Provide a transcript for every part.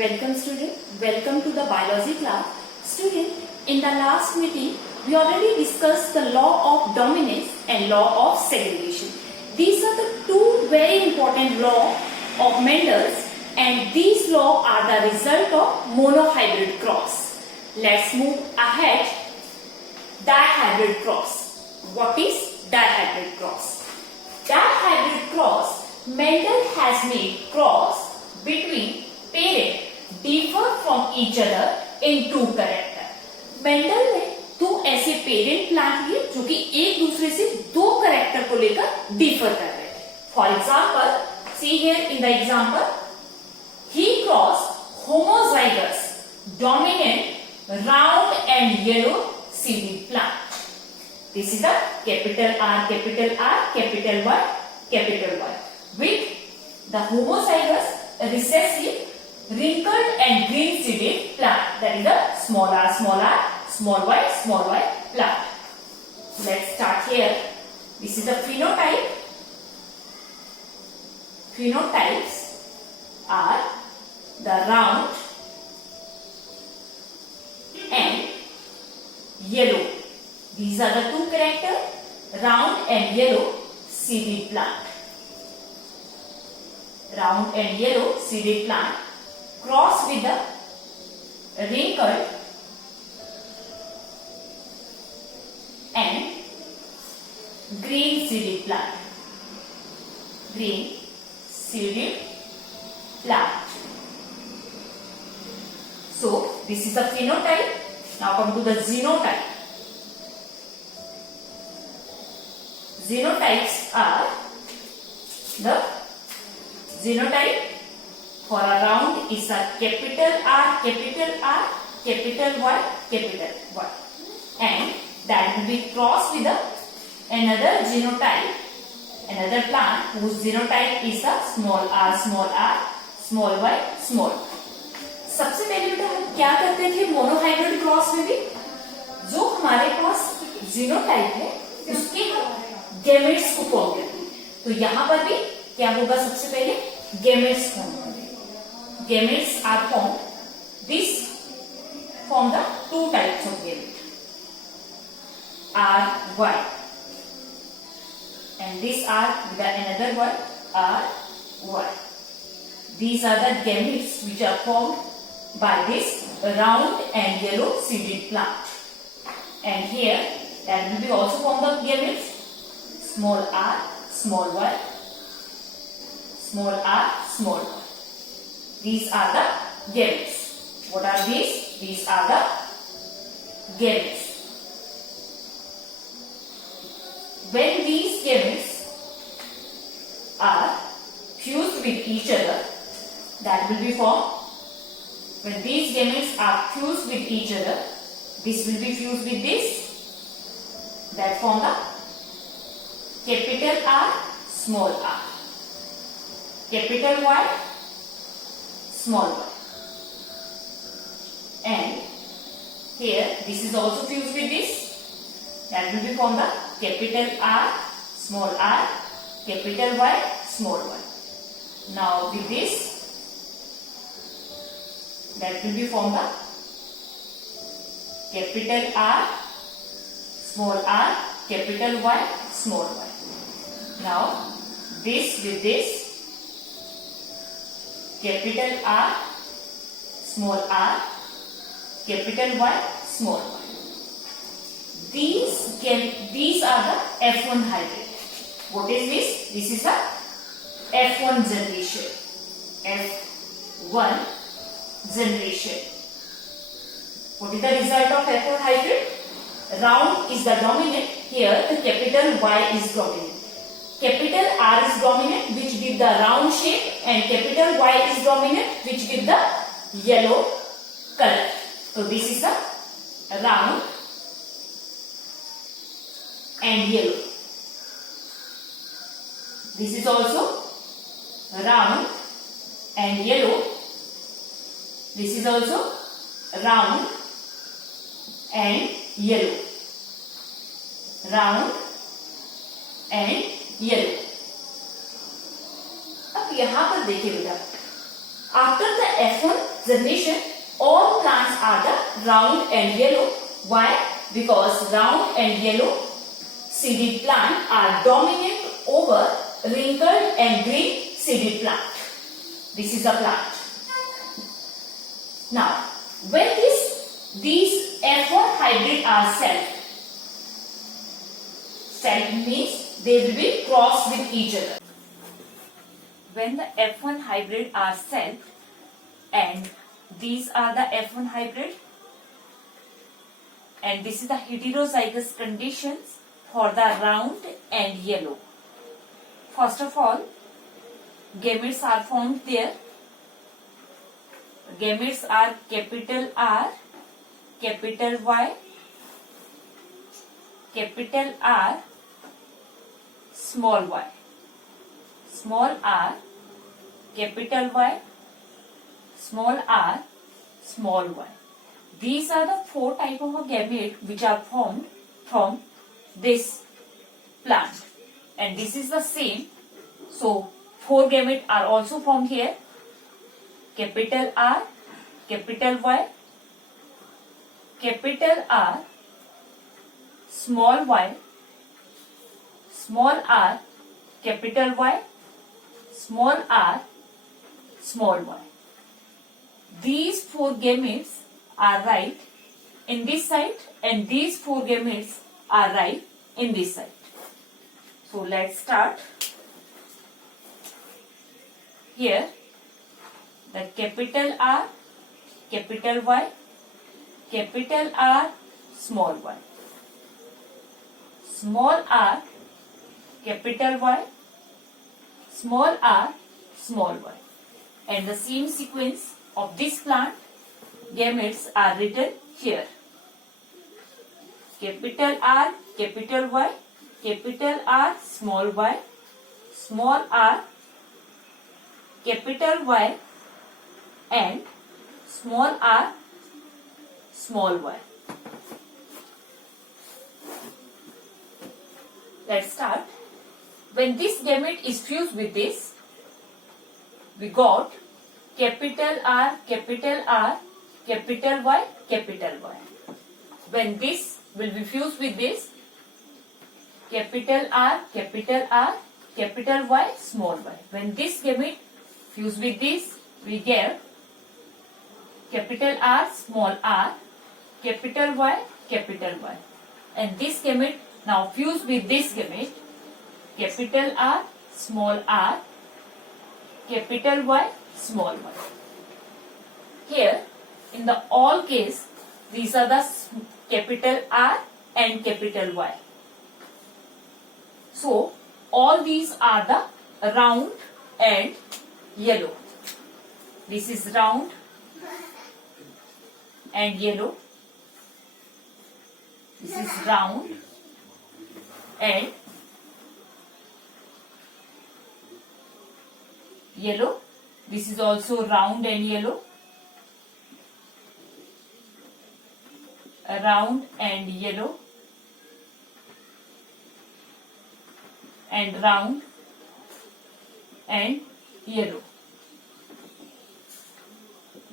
Welcome student, welcome to the biology class. Student, in the last meeting, we already discussed the law of dominance and law of segregation. These are the two very important laws of Mendel's, and these laws are the result of monohybrid cross. Let's move ahead. Dihybrid cross. What is dihybrid cross? Dihybrid cross, Mendel has made cross between parent differ from each other in two character. Mendel ने दो ऐसे parent plant लिए जो कि एक दूसरे से दो कैरेक्टर को लेकर डिफर कर रहे थे. For example, see here in the example, he cross homozygous dominant round and yellow seeded plant. This is the capital R, capital R, capital Y, capital Y with the homozygous recessive wrinkled and green seeded plant, that is the small r, small y plant. Let's start here. This is the phenotype. Phenotypes are the round and yellow. These are the two characters, round and yellow seeded plant. Round and yellow seeded plant cross with the wrinkled and green seeded plant. Green seeded plant. So this is the phenotype. Now come to the genotype. Genotypes are the genotype for a round is a capital R, capital Y, capital Y, and that will be crossed with another genotype, another plant whose genotype is a small r, small y, small. सबसे पहले बेटा हम क्या करते थे monohybrid cross में भी, जो हमारे पास जीनोटाइप है उसके हम गैमेट्स को फॉर्म करते हैं. तो यहाँ पर भी क्या होगा, सबसे पहले गैमेट्स फॉर्म होंगे. Gametes are formed. This form the two types of gamete, R, Y, and these are the another one, R, Y. These are the gametes which are formed by this round and yellow seeded plant. And here that will be also formed the gametes, small r, small y, small r, small y. These are the gametes. What are these? These are the gametes. When these gametes are fused with each other, that will be formed. When these gametes are fused with each other, this will be fused with this. That form the capital R, small r. Capital Y, small y, and here this is also fused with this. That will be formed the capital R, small r, capital Y, small y. Now with this, that will be formed the capital R, small r, capital Y, small y. Now this with this, capital R, small r, capital Y, small y. These are the F1 hybrid. What is this? This is a F1 generation. F1 generation. What is the result of F1 hybrid? Round is the dominant. Here the capital Y is dominant. Capital R is dominant, which give the round shape, and capital Y is dominant, which give the yellow color. So this is a round and yellow. This is also round and yellow. This is also round and yellow. Round and yellow. अब यहां पर देखिए बेटा, after the F1 generation, all plants are the round and yellow. Why? Because round and yellow seeded plant are dominant over wrinkled and green seeded plant. This is a plant. Now, when these F1 hybrid are self means they will be crossed with each other. When the F1 hybrid are self and these are the F1 hybrid and this is the heterozygous conditions for the round and yellow. First of all, gametes are formed there. Gametes are capital R, capital Y, capital R, small y. Small r, capital Y, small r, small y. These are the four types of gamete which are formed from this plant. And this is the same. So, four gametes are also formed here. Capital R, capital Y, capital R, small y, small r, capital Y, small r, small y. These four gametes are right in this side and these four gametes are right in this side. So let's start. Here the capital R, capital Y, capital R, small y. Small r, capital Y, small r, small y. And the same sequence of this plant gametes are written here. Capital R, capital Y, capital R, small y, small r, capital Y, and small r, small y. Let's start. When this gamete is fused with this, we got capital R, capital R, capital Y, capital Y. When this will be fused with this, capital R, capital R, capital Y, small y. When this gamete fused with this, we get capital R, small r, capital Y, capital Y. And this gamete now fused with this gamete, capital R, small r, capital Y, small y. Here, in the all case, these are the capital R and capital Y. So, all these are the round and yellow. This is round and yellow. This is round and yellow. This is also round and yellow. Round and yellow. And round and yellow.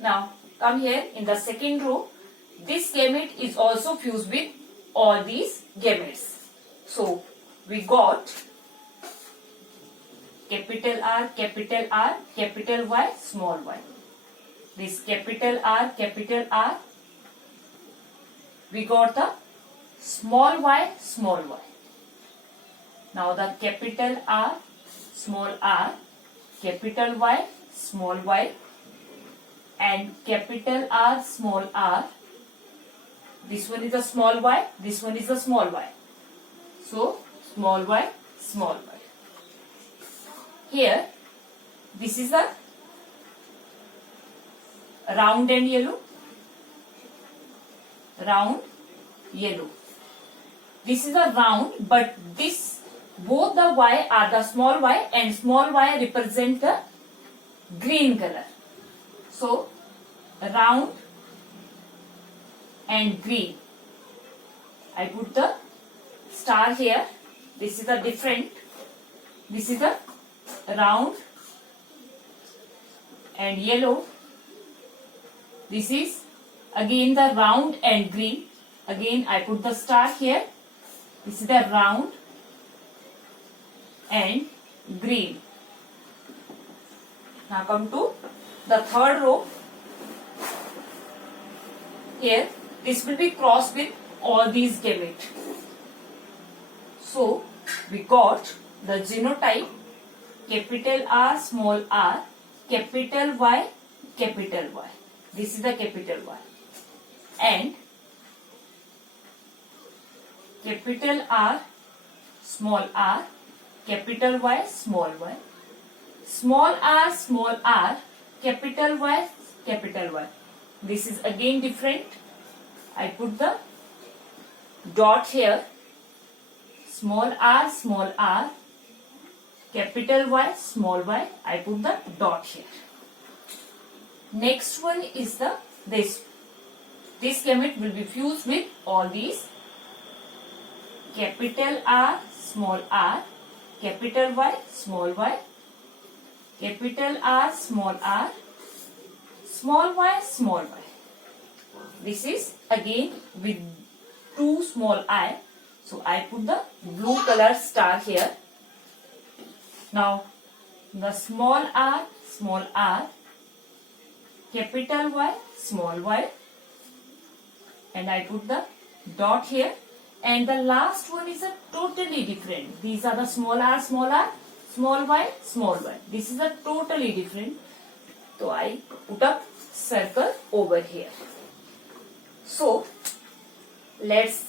Now come here in the second row. This gamete is also fused with all these gametes. So we got capital R, capital R, capital Y, small y. This capital R, we got the small y, small y. Now the capital R, small r, capital Y, small y, and capital R, small r. This one is a small y, this one is a small y. So, small y, small y. Here, this is a round and yellow. Round, yellow. This is a round, but this, both the y are the small y and small y represent the green color. So, round and green. I put the star here. This is a different. This is a round and yellow. This is again the round and green. Again I put the star here. This is the round and green. Now come to the third row. Here this will be crossed with all these gamete. So we got the genotype capital R, small r, capital Y, capital Y. This is the capital Y. And capital R, small r, capital Y, small y. Small r, capital Y, capital Y. This is again different. I put the dot here. Small r, capital Y, small y. I put the dot here. Next one is this. This gamete will be fused with all these. Capital R, small r, capital Y, small y. Capital R, small y, small y. This is again with two small I. So I put the blue color star here. Now the small r, capital Y, small y. And I put the dot here. And the last one is a totally different. These are the small r, small y, small y. This is a totally different. So I put a circle over here. So let's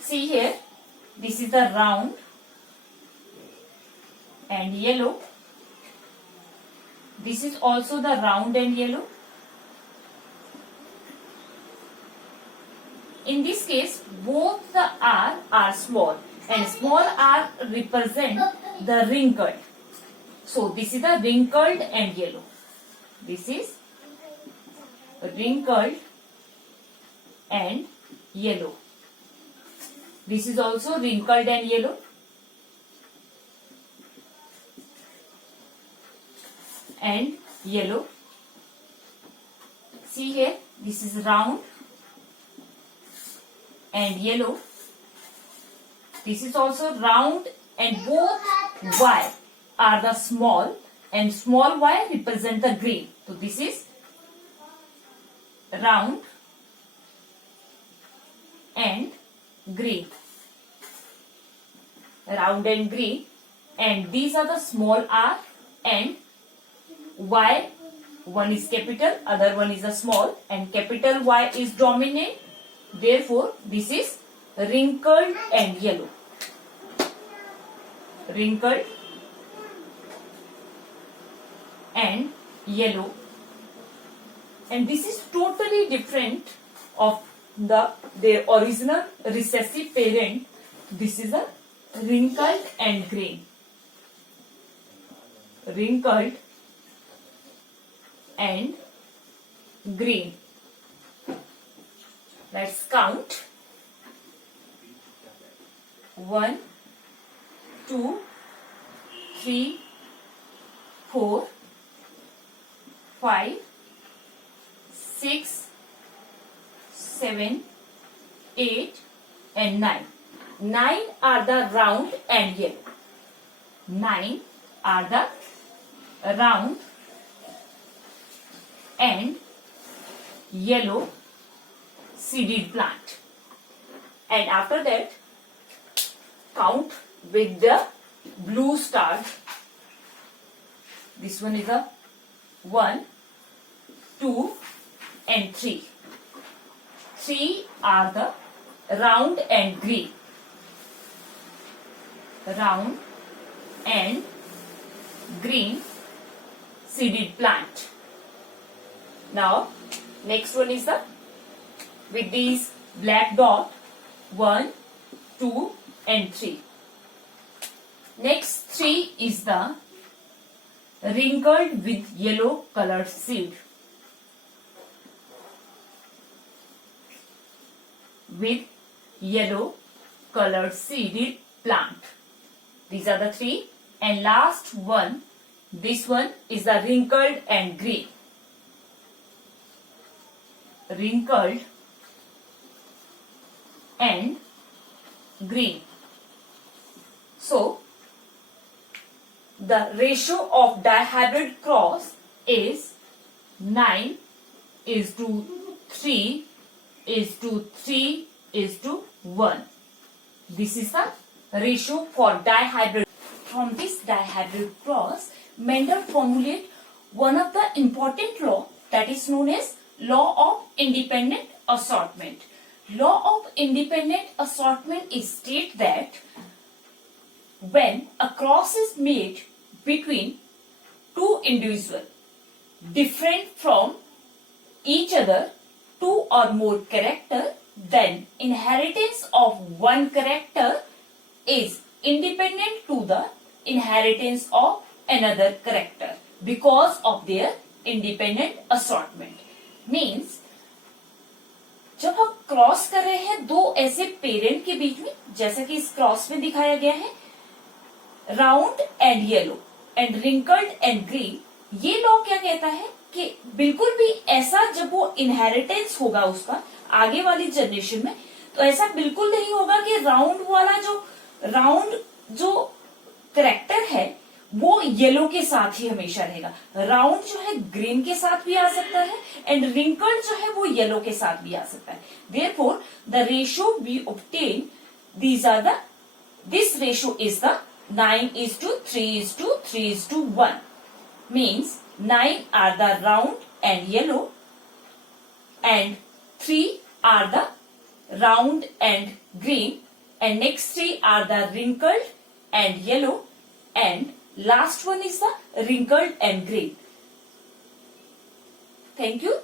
see here. This is the round and yellow. This is also the round and yellow. In this case, both the R are small and small r represent the wrinkled. So this is the wrinkled and yellow. This is wrinkled and yellow. This is also wrinkled and yellow. And yellow. See here, this is round and yellow. This is also round and both Y are the small and small y represent the green. So this is round and green. Round and green. And these are the small r and y. One is capital, other one is a small, and capital Y is dominant. Therefore, this is wrinkled and yellow. Wrinkled and yellow. And this is totally different of their original recessive parent. This is a wrinkled and green. Wrinkled and green. Let's count. 1, 2, 3, 4, 5, 6, 7, 8 and 9. 9 are the round and yellow. 9 are the round and yellow seeded plant. And after that, count with the blue star. This one is a 1, 2 and 3. 3 are the round and green. Round and green seeded plant. Now, next one is the with these black dot 1, 2 and 3. Next 3 is the wrinkled with yellow colored seed. With yellow colored seeded plant. These are the 3. And last one, this one is the wrinkled and green. wrinkled and green. So, the ratio of dihybrid cross is 9:3:3:1. This is the ratio for dihybrid. From this dihybrid cross, Mendel formulated one of the important law that is known as law of independent assortment. Law of independent assortment is state that when a cross is made between two individuals different from each other, two or more character, then inheritance of one character is independent to the inheritance of another character because of their independent assortment. Means जब हम cross कर रहे हैं दो ऐसे parent के बीच में, जैसा कि इस क्रॉस में दिखाया गया है, round and yellow and wrinkled and green, ये लॉ क्या कहता है कि बिल्कुल भी ऐसा जब वो इनहेरिटेंस होगा उसका आगे वाली जनरेशन में, तो ऐसा बिल्कुल नहीं होगा कि राउंड जो करेक्टर है वो येलो के साथ ही हमेशा रहेगा. राउंड जो है ग्रीन के साथ भी आ सकता है एंड रिंकल्ड जो है वो येलो के साथ भी आ सकता है. Therefore the ratio we obtain, this ratio is the 9:3:3:1. means 9 are the round and yellow and 3 are the round and green and next 3 are the wrinkled and yellow and last one is the wrinkled and green. Thank you.